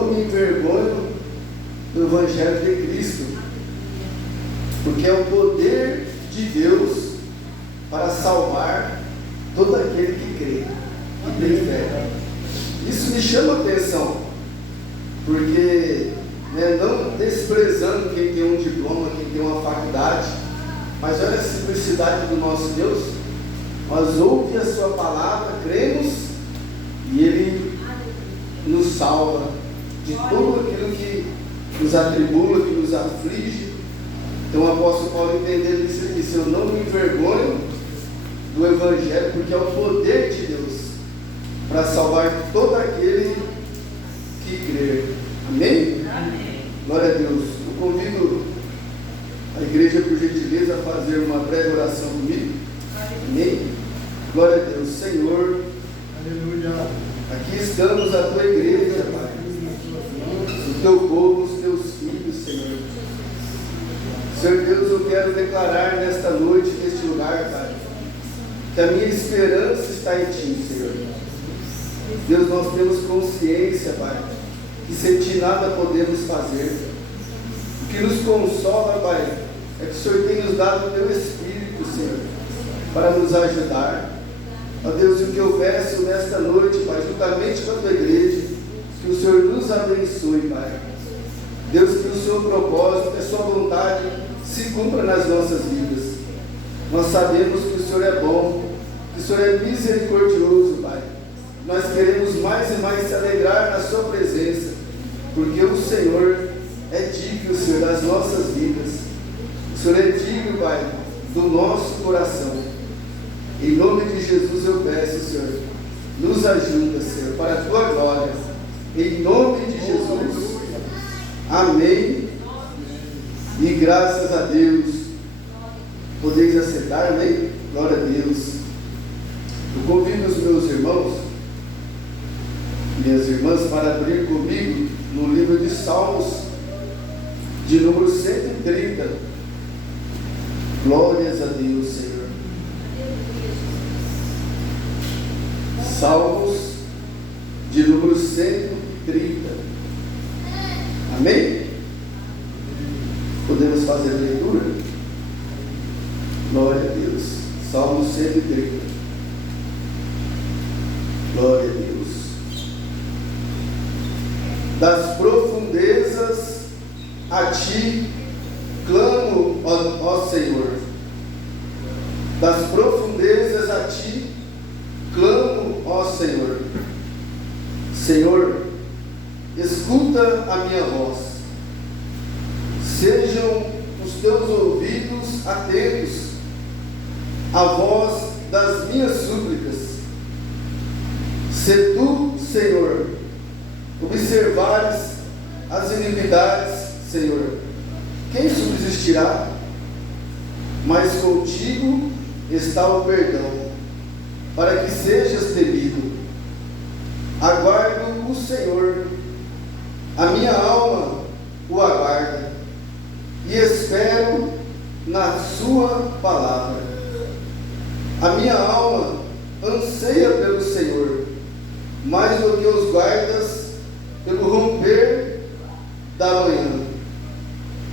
não me envergonho do Evangelho de Cristo, porque é o poder de Deus para salvar todo aquele que crê, que tem fé. Isso me chama a atenção, porque não desprezando quem tem um diploma, quem tem uma faculdade, mas olha a simplicidade do nosso Deus. Nós ouvimos a sua palavra, cremos, e Ele nos salva de tudo aquilo que nos atribula, que nos aflige. Então o apóstolo Paulo entendeu isso, ele disse: eu não me envergonho do Evangelho, porque é o poder de Deus para salvar todo aquele que crer. Amém? Amém. Glória a Deus. Eu convido a igreja, por gentileza, a fazer uma breve oração comigo. Amém? Glória a Deus. Senhor, Aleluia. aqui estamos, a tua igreja, Pai, o teu povo, os teus filhos, Senhor. Senhor Deus, eu quero declarar nesta noite, neste lugar, Pai, que a minha esperança está em Ti, Senhor. Deus, nós temos consciência, Pai, que sem Ti nada podemos fazer. O que nos consola, Pai, é que o Senhor tem nos dado o Teu Espírito, Senhor, para nos ajudar. Ó Deus, e o que eu peço nesta noite, Pai, juntamente com a Tua igreja, que o Senhor nos abençoe, Pai. Deus, que o Seu propósito, que a Sua vontade se cumpra nas nossas vidas. Nós sabemos que o Senhor é bom, que o Senhor é misericordioso, Pai. Nós queremos mais e mais se alegrar na Sua presença, porque o Senhor é digno, Senhor, das nossas vidas. O Senhor é digno, Pai, do nosso coração. Em nome de Jesus eu peço, Senhor, nos ajuda, Senhor, para a Tua glória. Em nome de Jesus. Amém. E graças a Deus. Podeis aceitar, amém? Glória a Deus. Eu convido os meus irmãos, minhas irmãs, para abrir comigo no livro de Salmos, de número 130. Glórias a Deus, Senhor. Salmos, de número 130. Amém? Podemos fazer a leitura? Glória a Deus. Salmo 130. Glória a Deus. Das profundezas a Ti clamo, ó Senhor. Das profundezas a Ti clamo, ó Senhor. Senhor, escuta a minha voz. Sejam os Teus ouvidos atentos à voz das minhas súplicas. Se Tu, Senhor, observares as iniquidades, Senhor, quem subsistirá? Mas contigo está o perdão, para que sejas temido. Aguardo o Senhor, a minha alma o aguarda, e espero na Sua palavra. A minha alma anseia pelo Senhor, mais do que os guardas pelo romper da manhã.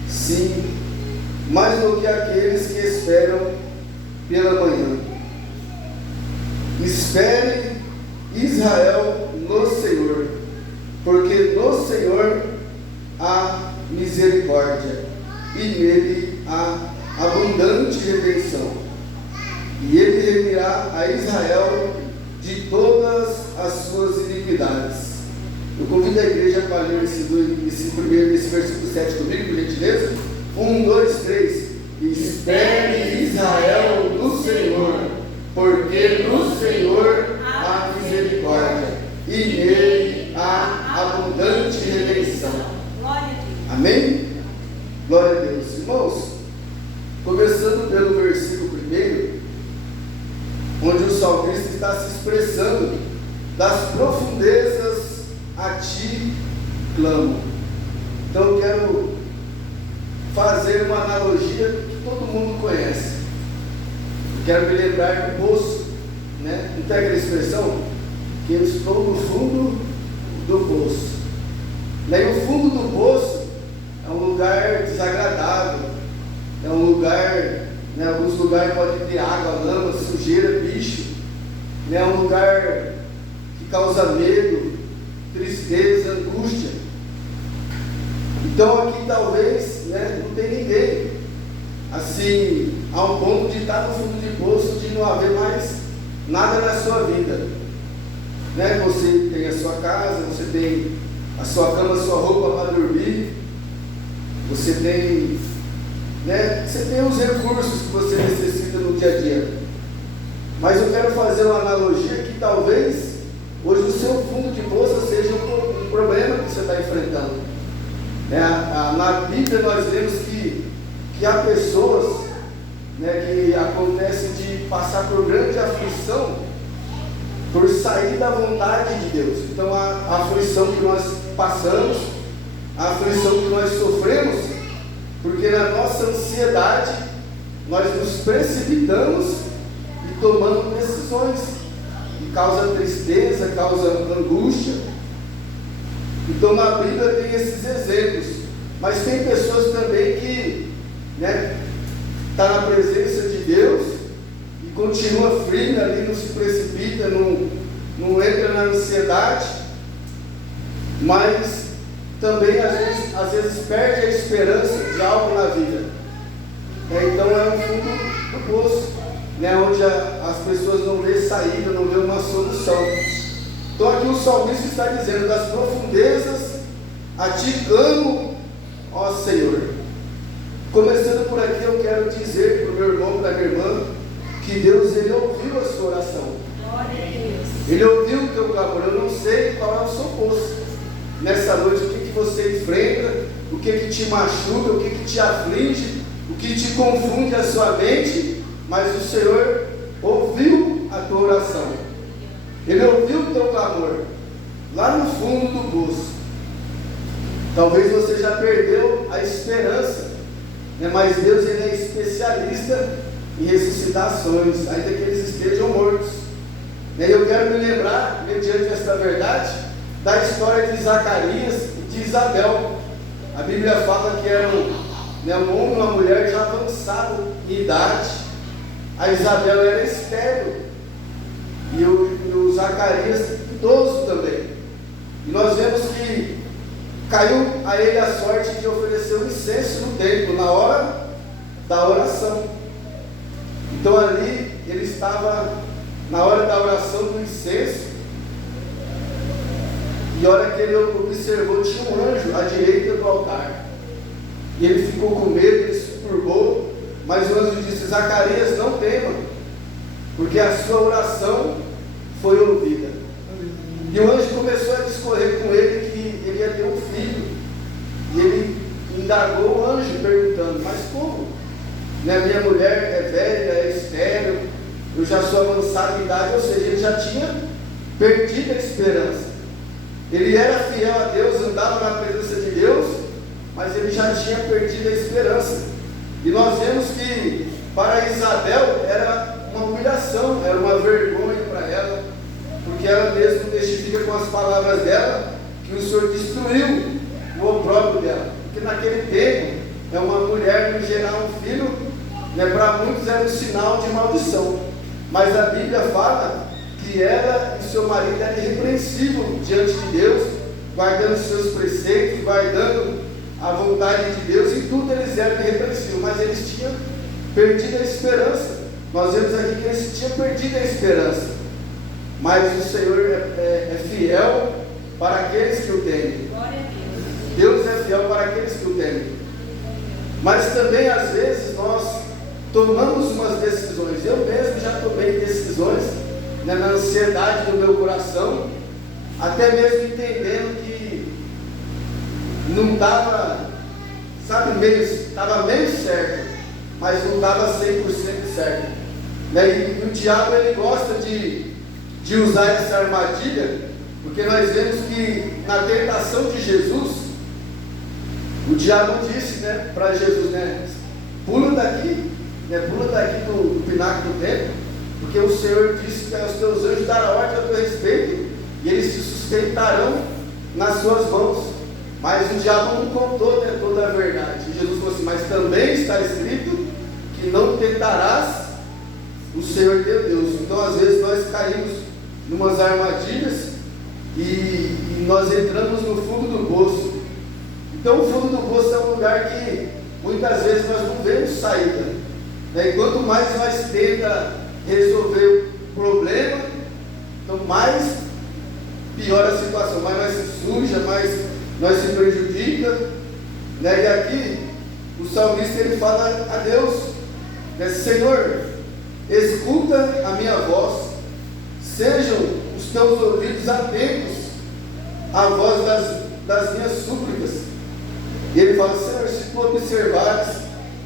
Sim, mais do que aqueles que esperam pela manhã. Espere, Israel, no Senhor, porque no Senhor há misericórdia, e nele há abundante redenção. E Ele remirá a Israel de todas as suas iniquidades. Eu convido a igreja para ler esse versículo 7 comigo, por gentileza. 1, 2, 3. Espere, Israel, no Senhor, porque no Senhor há misericórdia, e nele há abundante redenção. Amém? Glória a Deus. Irmãos, começando pelo versículo 1, onde o salmista está se expressando: das profundezas a Ti clamo. Então eu quero fazer uma analogia que todo mundo conhece. Eu quero me lembrar do poço, né? Não tem aquela expressão? Que eu estou no fundo do poço. E o fundo do poço é um lugar desagradável, é um lugar, alguns lugares podem ter água, lama, sujeira, bicho, é um lugar que causa medo, tristeza, angústia. Então aqui talvez não tem ninguém, assim, a um ponto de estar no fundo de poço, de não haver mais nada na sua vida. Você tem a sua casa, você tem a sua cama, a sua roupa para dormir, você tem os recursos que você necessita no dia a dia. Mas eu quero fazer uma analogia que talvez hoje o seu fundo de poço seja um problema que você está enfrentando. Na Bíblia nós vemos que há pessoas que acontece de passar por grande aflição por sair da vontade de Deus. Então a aflição que nós passamos, a aflição que nós sofremos, porque na nossa ansiedade nós nos precipitamos e tomamos decisões que causam tristeza, causam angústia. Então na Bíblia tem esses exemplos, mas tem pessoas também que está na presença de Deus e continua firme ali, não se precipita, não entra na ansiedade, mas também às vezes perde a esperança de algo na vida. Então é um fundo do poço, onde as pessoas não vê saída, não vê uma solução. Então aqui o salmista está dizendo: das profundezas a ti clamo, ó Senhor. Começando por aqui, eu quero dizer para o meu irmão, para a minha irmã, que Deus, Ele ouviu a sua oração. Ele ouviu o teu clamor. Eu não sei qual é o seu poço nessa noite, o que você enfrenta, o que te machuca, o que te aflige, o que te confunde a sua mente, mas o Senhor ouviu a tua oração. Ele ouviu o teu clamor lá no fundo do poço. Talvez você já perdeu a esperança, mas Deus, Ele é especialista em ressuscitações, ainda que eles estejam mortos. Eu quero me lembrar, mediante esta verdade, da história de Zacarias e de Isabel. A Bíblia fala que era um homem e uma mulher já avançado em idade. A Isabel era estéril e o Zacarias idoso também. E nós vemos que caiu a ele a sorte de oferecer o incenso no templo, na hora da oração. Então ali ele estava na hora da oração do incenso, e a hora que ele observou, tinha um anjo à direita do altar, e ele ficou com medo, ele se turbou, mas o anjo disse: Zacarias, não tema, porque a sua oração foi ouvida. E o anjo começou a discorrer com ele que ele ia ter um filho, e ele indagou o anjo perguntando: mas como? Minha mulher é velha, é estéril, eu já sou avançado em idade. Ou seja, ele já tinha perdido a esperança. Ele era fiel a Deus, andava na presença de Deus, mas ele já tinha perdido a esperança. E nós vemos que para Isabel era uma humilhação, era uma vergonha para ela, porque ela mesmo testifica com as palavras dela que o Senhor destruiu o opróbrio dela. Porque naquele tempo, uma mulher não gerar um filho, para muitos era um sinal de maldição. Mas a Bíblia fala que ela e seu marido eram irrepreensíveis diante de Deus, guardando os seus preceitos, guardando a vontade de Deus, e tudo eles eram irrepreensíveis, mas eles tinham perdido a esperança. Nós vemos aqui que eles tinham perdido a esperança, mas o Senhor é fiel para aqueles que o temem. Deus é fiel para aqueles que o temem. Mas também às vezes nós tomamos umas decisões. Eu mesmo já tomei decisões na ansiedade do meu coração, até mesmo entendendo que não estava, estava meio certo, mas não estava 100% certo. E o diabo, ele gosta de usar essa armadilha, porque nós vemos que na tentação de Jesus, o diabo disse para Jesus, pula daqui do pináculo do templo, porque o Senhor disse que aos teus anjos dará ordem a teu respeito, e eles se sustentarão nas suas mãos. Mas o diabo não contou, né, toda a verdade. E Jesus falou assim: mas também está escrito que não tentarás o Senhor teu Deus. Então às vezes nós caímos em umas armadilhas e nós entramos no fundo do poço. Então o fundo do poço é um lugar que muitas vezes nós não vemos saída, né? E quanto mais nós tenta resolver o problema, então mais piora a situação, mais nós se suja, mais nós se prejudica, né? E aqui o salmista ele fala a Deus, né? Senhor, escuta a minha voz, sejam os teus ouvidos atentos à voz das minhas súplicas. E ele fala: Senhor, se tu observares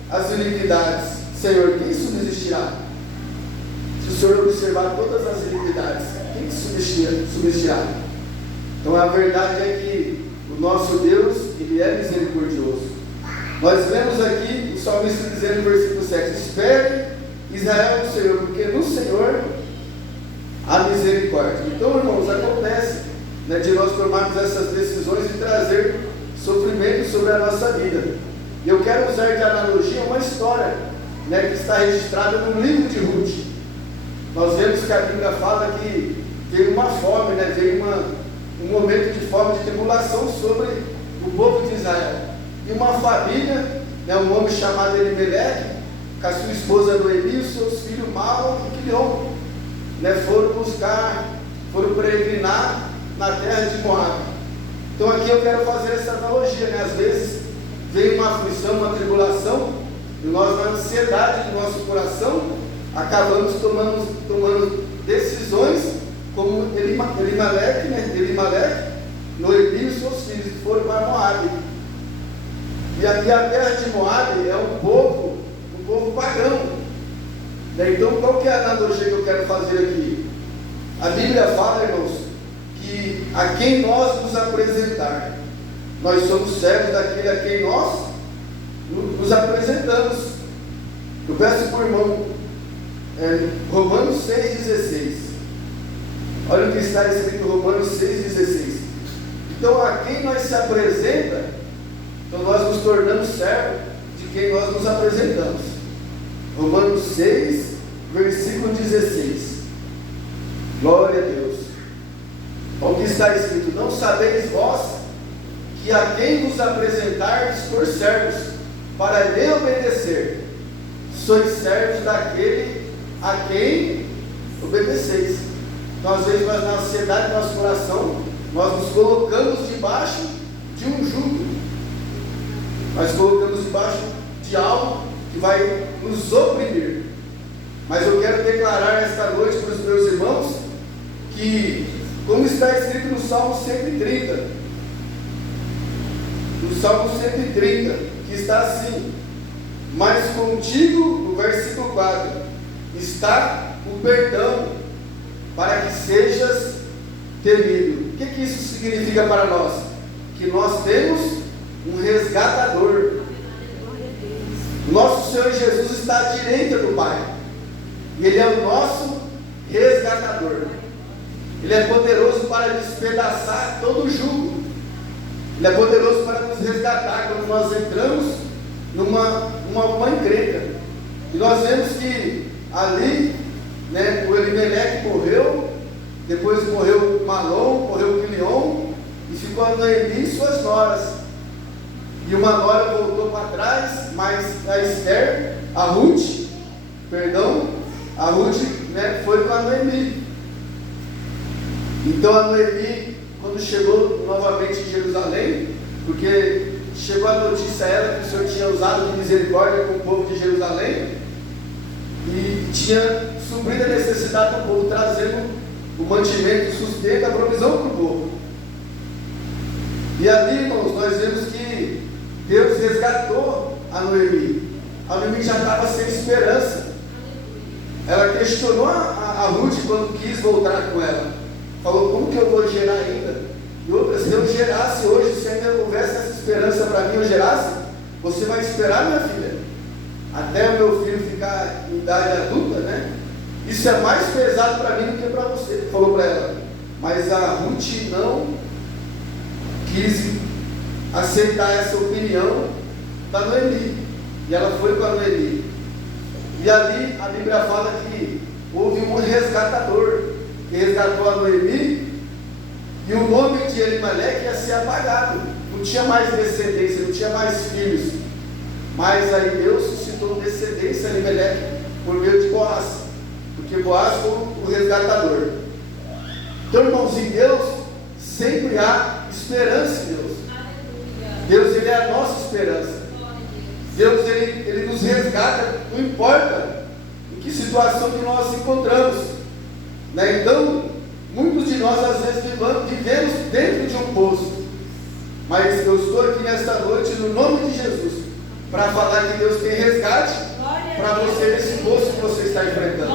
as iniquidades, Senhor, quem subsistirá? Se o Senhor observar todas as iniquidades, quem subsistirá? Então a verdade é que o nosso Deus, Ele é misericordioso. Nós vemos aqui o salmista dizendo no versículo 7: espere Israel no Senhor, porque no Senhor há misericórdia. Então, irmãos, acontece, né, de nós tomarmos essas decisões e trazer sofrimento sobre a nossa vida. E eu quero usar de analogia uma história, né, que está registrada no livro de Ruth. Nós vemos que a Bíblia fala que veio uma fome, né, veio um momento de fome, de tribulação sobre o povo de Israel. E uma família, né, um homem chamado Elimeleque, com a sua esposa Noemi, os seus filhos Malom e Quilion, né, foram peregrinar na terra de Moabe. Então aqui eu quero fazer essa analogia, né? Às vezes vem uma aflição, uma tribulação, e nós, na ansiedade do nosso coração, acabamos tomando decisões como Elimeleque, Noemi e os seus filhos, que foram para Moabe. E aqui a terra de Moabe é um povo pagão, né? Então qual que é a analogia que eu quero fazer aqui? A Bíblia fala, irmãos, que a quem nós nos apresentar, nós somos servos daquele a quem nós nos apresentamos. Eu peço para o irmão Romanos 6,16. Olha o que está escrito em Romanos 6,16. Então a quem nós se apresenta, então nós nos tornamos servos de quem nós nos apresentamos. Romanos 6, versículo 16. Glória a Deus. O que está escrito: não sabeis vós que a quem vos apresentardes por servos para lhe obedecer, sois servos daquele a quem obedeceis. Então às vezes nós, na ansiedade do nosso coração, nós nos colocamos debaixo de um jugo, nós colocamos debaixo de algo que vai nos oprimir. Mas eu quero declarar esta noite para os meus irmãos que, como está escrito no Salmo 130, que está assim: mas contigo, no versículo 4, está o perdão, para que sejas temido. O que isso significa para nós? Que nós temos um resgatador. Nosso Senhor Jesus está à direita do Pai, e Ele é o nosso resgatador. Ele é poderoso para despedaçar todo o jugo. Ele é poderoso para nos resgatar quando nós entramos numa encrenca. E nós vemos que ali, né, o Elimeleque morreu, depois morreu o Malom, morreu o Quilion, e ficou a Noemi e suas noras. E uma nora voltou para trás, mas a Ruth, né, foi com a Noemi. Então a Noemi, quando chegou novamente em Jerusalém, porque chegou a notícia a ela que o Senhor tinha usado de misericórdia com o povo de Jerusalém, e tinha suprido a necessidade do povo, trazendo o mantimento, o sustento, a provisão para o povo. E ali, irmãos, nós vemos que Deus resgatou a Noemi. A Noemi já estava sem esperança. Ela questionou a Ruth quando quis voltar com ela. Falou: como que eu vou gerar ainda? E outra, se eu gerasse hoje, se ainda houvesse essa esperança para mim, eu gerasse, você vai esperar, minha filha, até o meu filho ficar em idade adulta, né? Isso é mais pesado para mim do que para você. Falou para ela. Mas a Ruth não quis aceitar essa opinião da Noemi. E ela foi com a Noemi. E ali a Bíblia fala que houve um resgatador que resgatou a Noemi, e o nome de Elimeleque ia ser apagado. Não tinha mais descendência, não tinha mais filhos. Mas aí Deus suscitou descendência a Elimeleque por meio de Boaz, porque Boaz foi o resgatador. Então, irmãos, em Deus sempre há esperança em Deus. Deus, Ele é a nossa esperança. Deus, Ele nos resgata, não importa em que situação que nós encontramos, né? Então, muitos de nós às vezes vivemos dentro de um poço, mas eu estou aqui nesta noite no nome de Jesus para falar que Deus tem resgate para você nesse poço que você está enfrentando.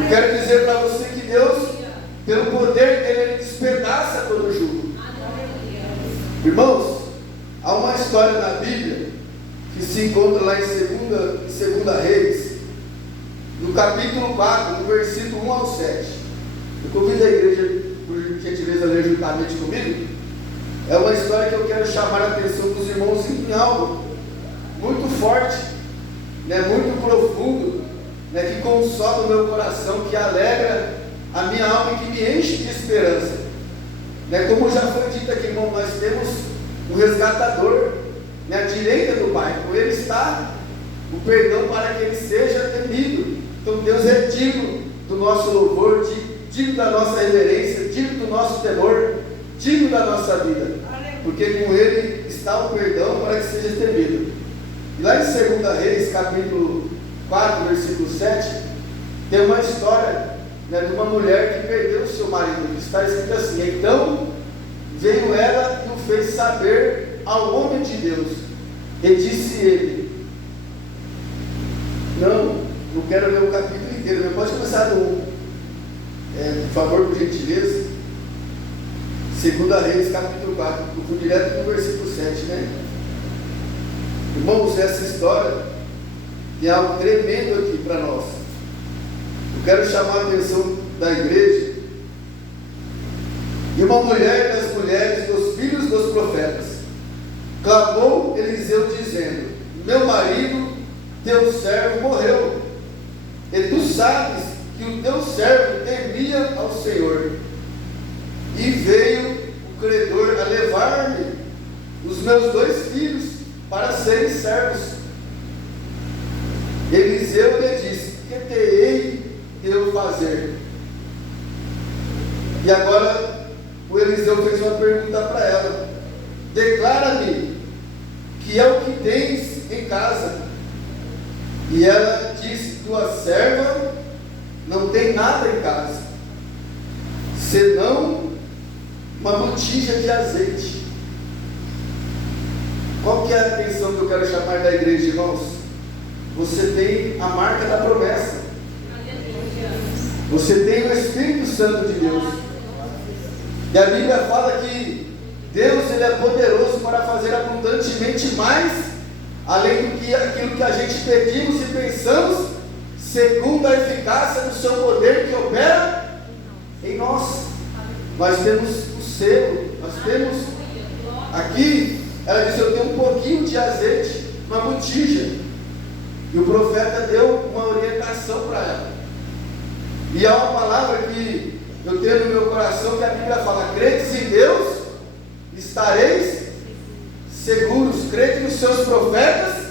Eu quero dizer para você que Deus, pelo poder dele, Ele despedaça todo jugo. Irmãos, há uma história na Bíblia que se encontra lá em 2 Reis, no capítulo 4, no versículo 1 ao 7. Eu convido a igreja, por gentileza, a ler juntamente comigo. É uma história que eu quero chamar a atenção dos irmãos em algo muito forte, né, muito profundo, né, que consola o meu coração, que alegra a minha alma e que me enche de esperança. Né, como já foi dito aqui, irmão, nós temos um resgatador, né, à direita do Pai. Com Ele está o perdão para que Ele seja temido. Então Deus é digno do nosso louvor, digno da nossa reverência, digno do nosso temor, digno da nossa vida, porque com Ele está o perdão para que seja temido. E lá em 2 Reis, capítulo 4, versículo 7, tem uma história, né, de uma mulher que perdeu o seu marido, que está escrito assim: então veio ela e o fez saber ao homem de Deus, e disse ele, não quero ler o capítulo inteiro, mas pode começar do 1, por favor, por gentileza. 2 Reis, capítulo 4, eu fui direto no versículo 7, né? Irmãos, essa história tem algo tremendo aqui para nós. Eu quero chamar a atenção da igreja de uma mulher das mulheres dos filhos dos profetas. Clamou Eliseu dizendo: meu marido, teu servo, morreu, e tu sabes que o teu servo temia ao Senhor, e veio o credor a levar-me os meus 2 filhos para serem servos. Eliseu lhe disse: que terei eu fazer? E agora o Eliseu fez uma pergunta para ela: declara-me que é o que tens em casa. E ela disse: tua serva não tem nada em casa, senão uma botija de azeite. Qual que é a atenção que eu quero chamar da igreja, irmãos? Você tem a marca da promessa. Você tem o Espírito Santo de Deus. E a Bíblia fala que Deus, Ele é poderoso para fazer abundantemente mais, além do que aquilo que a gente pedimos e pensamos, segundo a eficácia do seu poder que opera em nós. Nós temos o selo, nós temos aqui, ela disse: eu tenho um pouquinho de azeite, uma botija. E o profeta deu uma orientação para ela. E há uma palavra que eu tenho no meu coração, que a Bíblia fala: credes em Deus, estareis seguros, crede nos seus profetas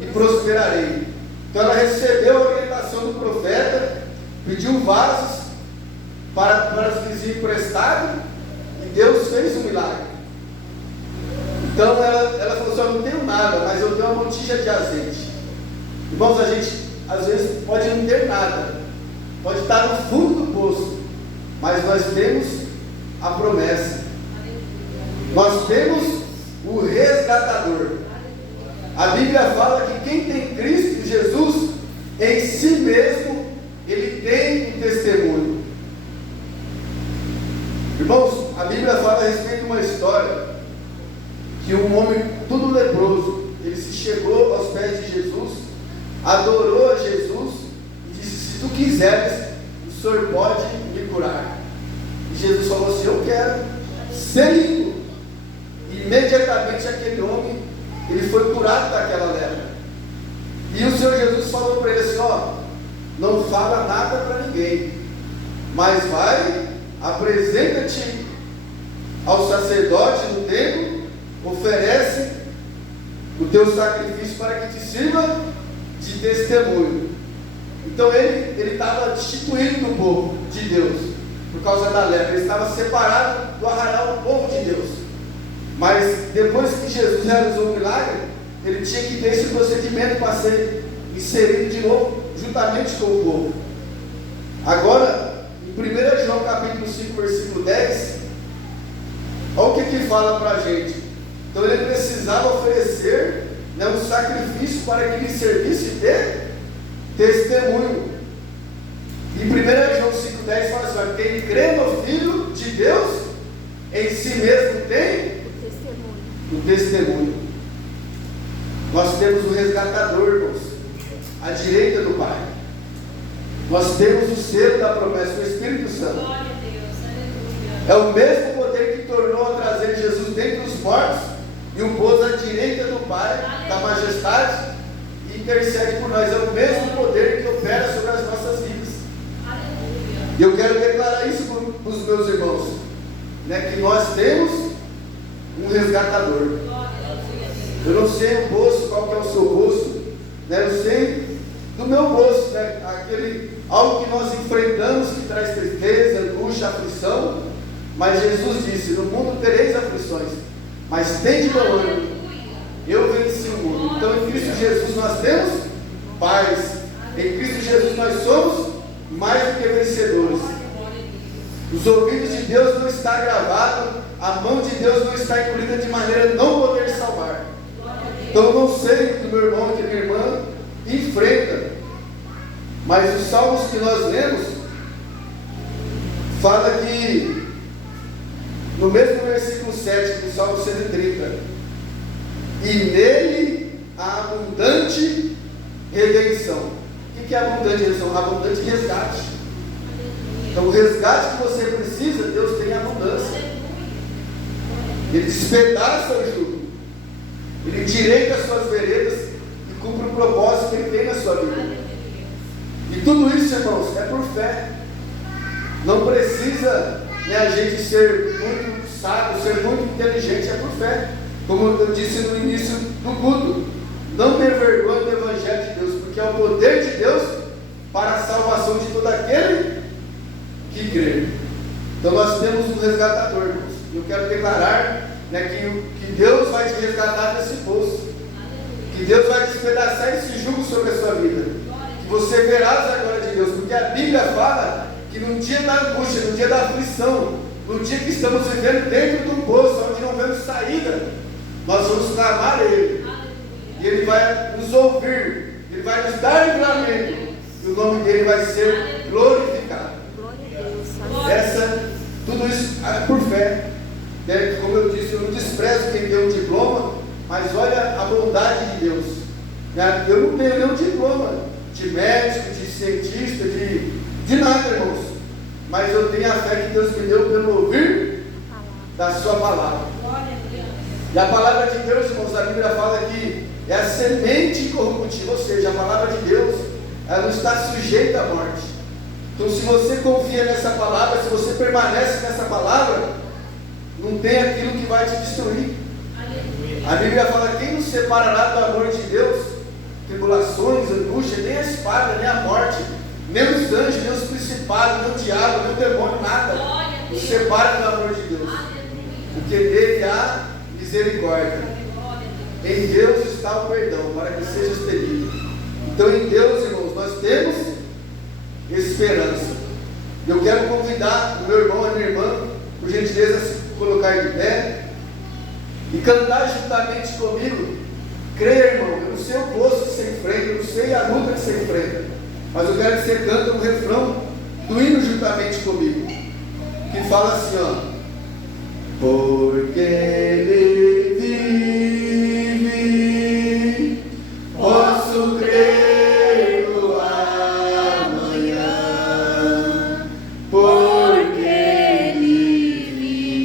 e prosperarei. Então ela recebeu a orientação do profeta, pediu vasos para os vizinhos emprestados, e Deus fez um milagre. Então ela falou assim: eu não tenho nada, mas eu tenho uma botija de azeite. Irmãos, a gente às vezes pode não ter nada, pode estar no fundo do poço, mas nós temos a promessa, nós temos o resgatador. A Bíblia fala que quem tem Cristo Jesus, em si mesmo, ele tem um testemunho. Irmãos, a Bíblia fala a respeito de uma história, que um homem todo leproso, ele se chegou aos pés de Jesus, adorou a Jesus, e disse: se tu quiseres, o Senhor pode me curar. E Jesus falou assim: eu quero ser limpo. imediatamente aquele homem, ele foi curado daquela lepra. E o Senhor Jesus falou para ele assim: ó, não fala nada para ninguém, mas vai, apresenta-te ao sacerdote no templo, oferece o teu sacrifício para que te sirva de testemunho. Então ele estava destituído do povo de Deus por causa da lepra. Ele estava separado do arraial do povo de Deus. Mas depois que Jesus realizou o milagre, ele tinha que ter esse procedimento para ser inserido de novo juntamente com o povo. Agora, em 1 João capítulo 5, versículo 10, olha o que fala para a gente. Então ele precisava oferecer, né, um sacrifício para que lhe servisse de testemunho. Em 1 João 5,10 fala assim: quem crê no Filho de Deus, em si mesmo tem o testemunho. Nós temos o resgatador, irmãos, à direita do Pai. Nós temos o selo da promessa, o Espírito Santo. Glória a Deus, aleluia. É o mesmo poder que tornou a trazer Jesus dentre os mortos e o pôs à direita do Pai, aleluia, da majestade, e intercede por nós. É o mesmo poder que opera sobre as nossas vidas. Aleluia. E eu quero declarar isso para os meus irmãos, né, que nós temos um resgatador. Eu não sei o bolso, qual que é o seu bolso, né? Eu sei do meu bolso, né? Algo que nós enfrentamos que traz tristeza, angústia, aflição. Mas Jesus disse: no mundo tereis aflições, mas tende bom ânimo, eu venci o mundo. Então em Cristo Jesus nós temos paz. Em Cristo Jesus nós somos mais do que vencedores. Os ouvidos de Deus não estão gravados, a mão de Deus não está encolhida de maneira a não poder salvar. Então eu não sei o que o meu irmão e a minha irmã enfrenta, mas os salmos que nós lemos fala que no mesmo versículo 7 do Salmo 130, e nele a abundante redenção. O que é abundante redenção? Abundante resgate. Então o resgate que você precisa, Deus tem abundância. Ele despedaça o jugo, ele direita as suas veredas e cumpre o propósito que ele tem na sua vida. E tudo isso, irmãos, é por fé. Não precisa, né, a gente ser muito sábio, ser muito inteligente, é por fé. Como eu disse no início do culto, não ter vergonha do Evangelho de Deus, porque é o poder de Deus para a salvação de todo aquele que crê. Então nós temos um resgatador, irmãos. E eu quero declarar, né, que Deus vai te resgatar desse poço, que Deus vai despedaçar esse jugo sobre a sua vida, que você verá a glória de Deus, porque a Bíblia fala que no dia da angústia, no dia da aflição, no dia que estamos vivendo dentro do poço, onde não vemos saída, nós vamos clamar a Ele, e Ele vai nos ouvir, Ele vai nos dar livramento, e o nome dEle vai ser glorificado. Tudo isso é por fé. Como eu disse, eu não desprezo quem tem um diploma, mas olha a bondade de Deus. Eu não tenho nenhum diploma de médico, de cientista, de nada, irmãos, mas eu tenho a fé que Deus me deu pelo ouvir da sua palavra. E a palavra de Deus, irmãos, a Bíblia fala que é a semente incorruptível, ou seja, a palavra de Deus, ela não está sujeita à morte. Então, se você confia nessa palavra, se você permanece nessa palavra, não tem aquilo que vai te destruir. A Bíblia fala: quem nos separará do amor de Deus? Tribulações, angústia, nem a espada, nem a morte, nem os anjos, nem os principados, nem o diabo, nem o demônio, nada nos separa do amor de Deus, porque dele há misericórdia. Em Deus está o perdão, para que seja expedido. Então em Deus, irmãos, nós temos esperança. Eu quero convidar o meu irmão e a minha irmã, por gentileza, a se colocar de pé e cantar juntamente comigo. Creia, irmão, eu não sei o poço que você enfrenta, eu não sei a luta que você enfrenta, mas eu quero que você cante o refrão do hino juntamente comigo, que fala assim, ó: porque Ele vive, posso crer no amanhã, porque Ele vive,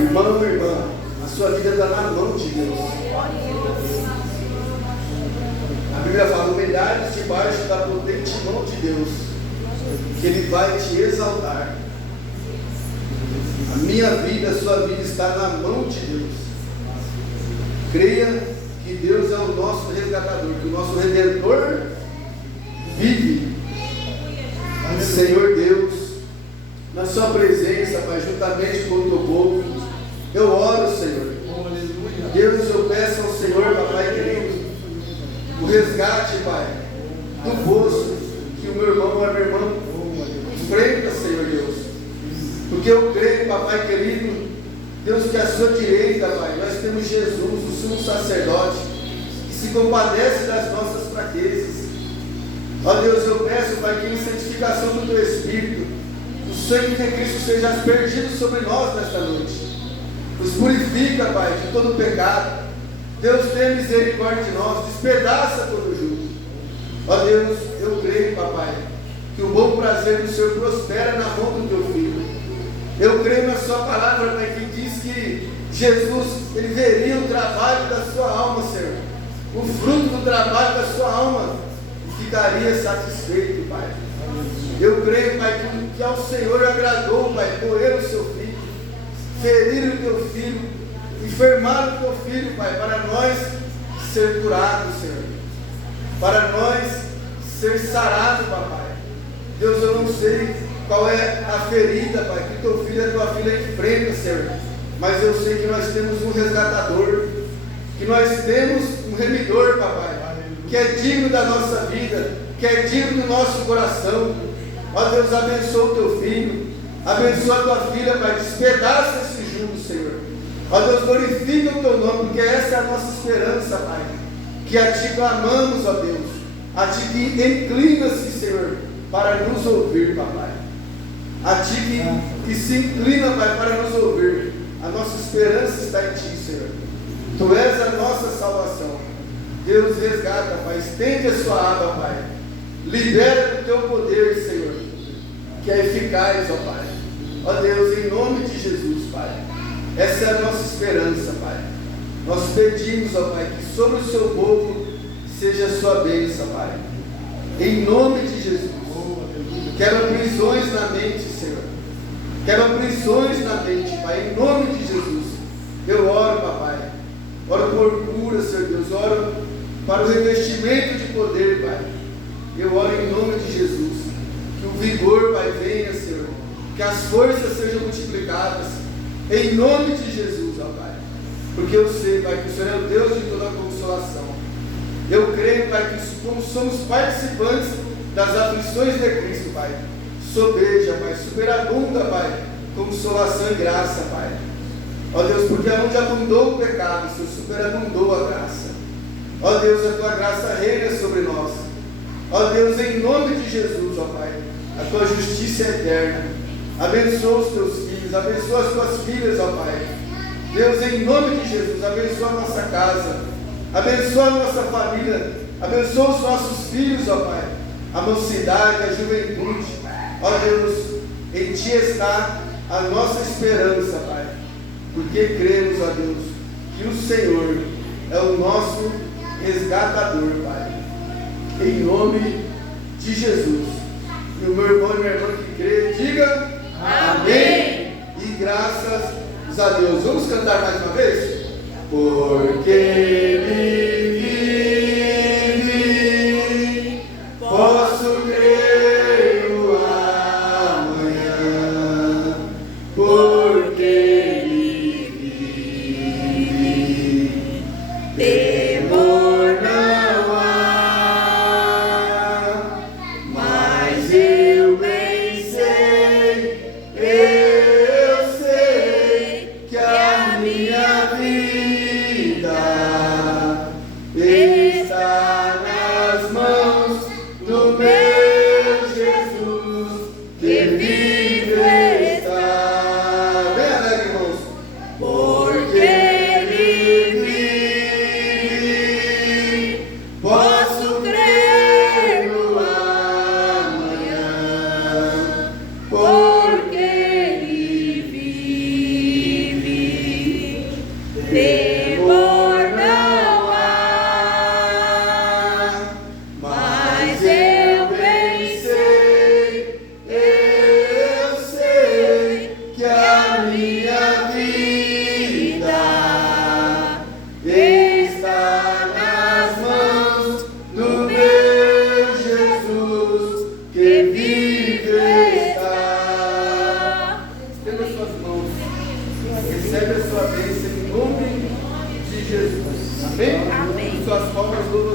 Irmão, irmã, a sua vida está na mão de Deus. A Bíblia fala: humilhares debaixo da potente mão de Deus, que Ele vai te exaltar. A minha vida, a sua vida está na mão de Deus. Creia que Deus é o nosso resgatador, que o nosso Redentor vive. Senhor Deus, na sua presença, Pai, juntamente com o teu povo, eu oro, Senhor. Deus, eu peço ao Senhor, Papai querido, o resgate, Pai, do poço que o meu irmão ou a minha irmã enfrenta, Senhor Deus. Porque eu creio, Papai querido, Deus, que à sua direita, Pai, nós temos Jesus, o sumo sacerdote, que se compadece das nossas fraquezas. Ó Deus, eu peço, Pai, que em santificação do Teu Espírito, o sangue de Cristo seja aspergido sobre nós nesta noite. Nos purifica, Pai, de todo pecado. Deus, tenha misericórdia de nós, despedaça todo jugo. Ó Deus, eu creio, Papai, que o bom prazer do Senhor prospera na mão do Teu Filho. Eu creio na Sua palavra, Pai, que diz que Jesus, Ele veria o trabalho da sua alma, Senhor. O fruto do trabalho da sua alma. Ficaria satisfeito, Pai. Eu creio, Pai, que ao Senhor agradou, Pai, moer o seu filho, ferir o teu filho, enfermar o teu filho, Pai, para nós ser curados, Senhor, para nós ser sarados, Papai. Deus, eu não sei qual é a ferida, Pai, que teu filho e a tua filha enfrentam, Senhor, mas eu sei que nós temos um resgatador, que nós temos um remidor, Papai, que é digno da nossa vida, que é digno do nosso coração. Ó Deus, abençoa o teu filho, abençoa a tua filha, Pai, despedaça esse jugo, Senhor. Ó Deus, glorifica o teu nome, porque essa é a nossa esperança, Pai, que a ti clamamos, ó Deus, a ti que inclina-se, Senhor, para nos ouvir, Papai, a ti que se inclina, Pai, para nos ouvir. A nossa esperança está em ti, Senhor. Tu és a nossa salvação. Deus, resgata, Pai, estende a sua aba, Pai, libera do teu poder, Senhor, que é eficaz, ó Pai. Ó Deus, em nome de Jesus, Pai, essa é a nossa esperança, Pai. Nós pedimos, ó Pai, que sobre o seu povo seja a sua bênção, Pai, em nome de Jesus. Quebra prisões na mente, Senhor, quebra prisões na mente, Pai, em nome de Jesus. Eu oro, Papai, oro por cura, Senhor Deus, oro para o revestimento de poder, Pai. Eu oro em nome de Jesus, que o vigor, Pai, venha, Senhor, que as forças sejam multiplicadas, em nome de Jesus, ó Pai, porque eu sei, Pai, que o Senhor é o Deus de toda a consolação. Eu creio, Pai, que como somos participantes das aflições de Cristo, Pai, sobeja, Pai, superabunda, Pai, consolação e graça, Pai. Ó Deus, porque onde abundou o pecado, o Senhor superabundou a graça. Ó Deus, a tua graça reina sobre nós. Ó Deus, em nome de Jesus, ó Pai, a tua justiça é eterna. Abençoa os teus filhos, abençoa as tuas filhas, ó Pai. Deus, em nome de Jesus, abençoa a nossa casa, abençoa a nossa família, abençoa os nossos filhos, ó Pai, a mocidade, a juventude. Ó Deus, em ti está a nossa esperança, Pai, porque cremos, ó Deus, que o Senhor é o nosso resgatador, Pai, em nome de Jesus. E o meu irmão e minha irmã que crê, diga amém. E graças a Deus. Vamos cantar mais uma vez? Porque Ele vive, posso crer no amanhã, porque Ele vive, temor não há, mas eu bem sei, eu sei que a minha vida recebe a sua bênção em nome de Jesus. Amém? Amém. Suas palmas louvam